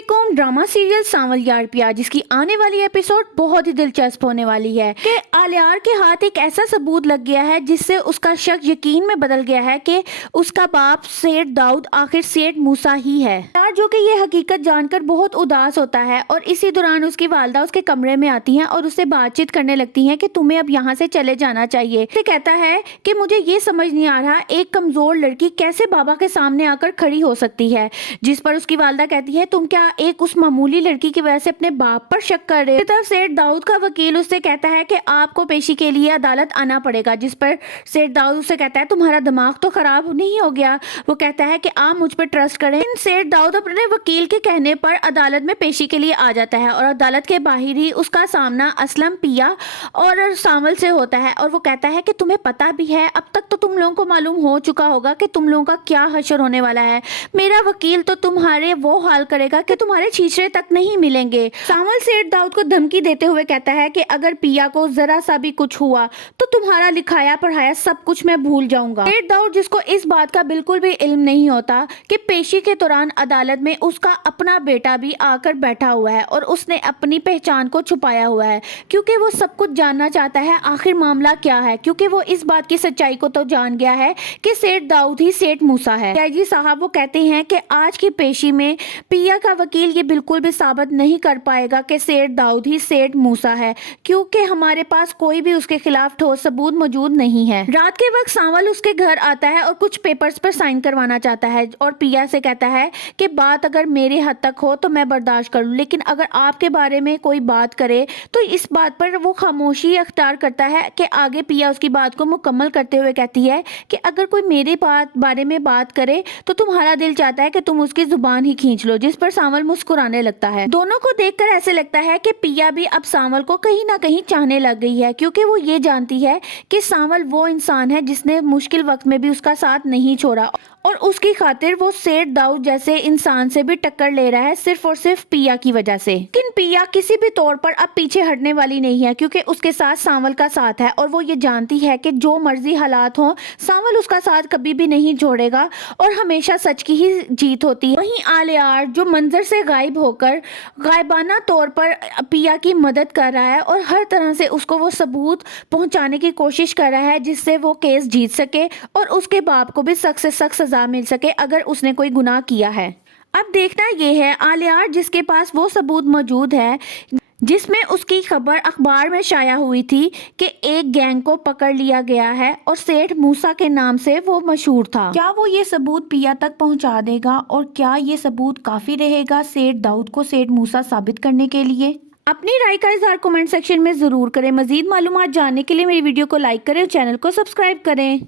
अलैकुम। Drama serial सांवल यार प्यार जिसकी आने वाली एपिसोड बहुत ही दिलचस्प होने वाली है कि आलियार के हाथ एक ऐसा सबूत लग गया है जिससे उसका शक यकीन में बदल गया है कि उसका बाप सेठ दाऊद आखिर सेठ मूसा ही है। यार जो कि ये हकीकत जानकर बहुत उदास होता है और इसी दौरान उसकी वालदा उसके कमरे में आती हैं और उससे बातचीत करने लगती हैं कि तुम्हें अब यहाँ से चले जाना चाहिए। वो कहता है कि मुझे ये समझ नहीं आ रहा एक कमजोर लड़की कैसे बाबा के सामने आकर खड़ी हो सकती है, जिस पर उसकी वालदा कहती है तुम क्या एक उस मामूली लड़की की वजह से अपने बाप पर शक कर रहे हो। तब सेठ दाऊद का वकील उससे कहता है कि आपको पेशी के लिए अदालत आना पड़ेगा, जिस पर सेठ दाऊद उससे कहता है तुम्हारा दिमाग तो खराब नहीं हो गया। वो कहता है कि आप मुझ पर ट्रस्ट करें। सेठ दाऊद अपने वकील के कहने पर अदालत में पेशी के लिए आ जाता है और अदालत के बाहर ही उसका सामना असलम, पिया और सांवल से होता है और वो कहता है कि तुम्हें पता भी है, अब तक तो तुम लोगों को मालूम हो चुका होगा कि तुम लोगों का क्या हशर होने वाला है। मेरा वकील तो तुम्हारे वो हाल करेगा कि तुम्हारे छीछरे तक नहीं मिलेंगे। सांवल सेठ दाऊद को धमकी देते हुए कहता है कि अगर पिया को जरा सा भी कुछ हुआ तो तुम्हारा लिखाया पढ़ाया सब कुछ मैं भूल जाऊंगा। सेठ दाऊद जिसको इस बात का बिल्कुल भी इल्म नहीं होता कि पेशी के दौरान अदालत में उसका अपना बेटा भी आकर बैठा हुआ है और उसने अपनी पहचान को छुपाया हुआ है क्योंकि वो सब कुछ जानना चाहता है आखिर मामला क्या है, क्योंकि वो इस बात की सच्चाई को तो जान गया है कि सेठ दाऊद ही सेठ मूसा है। कैदी साहब वो कहते हैं कि आज की पेशी में पिया का वकील ये बिल्कुल भी साबित नहीं कर पाएगा कि सेठ दाऊद ही सेठ मूसा है, क्योंकि हमारे पास कोई भी उसके खिलाफ ठोस सबूत मौजूद नहीं है। रात के वक्त सांवल उसके घर आता है और कुछ पेपर्स पर साइन करवाना चाहता है और पिया से कहता है कि बात अगर मेरे हद तक हो तो मैं बर्दाश्त कर लूं, लेकिन अगर आपके बारे में कोई बात करे तो इस बात पर वो खामोशी अख्तियार करता है कि आगे पिया उसकी बात को मुकम्मल करते हुए कहती है कि अगर कोई मेरे बारे में बात करे तो तुम्हारा दिल चाहता है कि तुम उसकी जुबान ही खींच लो, जिस पर सांवल मुस्कुराने लगता है। दोनों को देखकर ऐसे लगता है कि पिया भी अब सांवल को कहीं ना कहीं चाहने लग गई है, क्योंकि वो ये जानती है कि सांवल वो इंसान है जिसने मुश्किल वक्त में भी उसका साथ नहीं छोड़ा और उसकी खातिर वो सेठ दाऊद जैसे इंसान से भी टक्कर ले रहा है सिर्फ और सिर्फ पिया की वजह से। लेकिन पिया किसी भी तौर पर अब पीछे हटने वाली नहीं है, क्योंकि उसके साथ सांवल का साथ है और वो ये जानती है कि जो मर्जी हालात हो सांवल उसका साथ कभी भी नहीं छोड़ेगा और हमेशा सच की ही जीत होती है। वहीं आलियार जो मंजर से गायब होकर गायबाना तौर पर पिया की मदद कर रहा है और हर तरह से उसको वो सबूत पहुंचाने की कोशिश कर रहा है जिससे वो केस जीत सके और उसके बाप को भी सख्त से सख्त सजा मिल सके अगर उसने कोई गुनाह किया है। अब देखना ये है आलियार जिसके पास वो सबूत मौजूद है जिसमें उसकी खबर अखबार में शाया हुई थी कि एक गैंग को पकड़ लिया गया है और सेठ मूसा के नाम से वो मशहूर था। क्या वो ये सबूत पिया तक पहुंचा देगा और क्या ये सबूत काफी रहेगा सेठ दाऊद को सेठ मूसा साबित करने के लिए? अपनी राय का इजहार कमेंट सेक्शन में जरूर करें। मजीद मालूमात जानने के लिए मेरी वीडियो को लाइक करें और चैनल को सब्सक्राइब करें।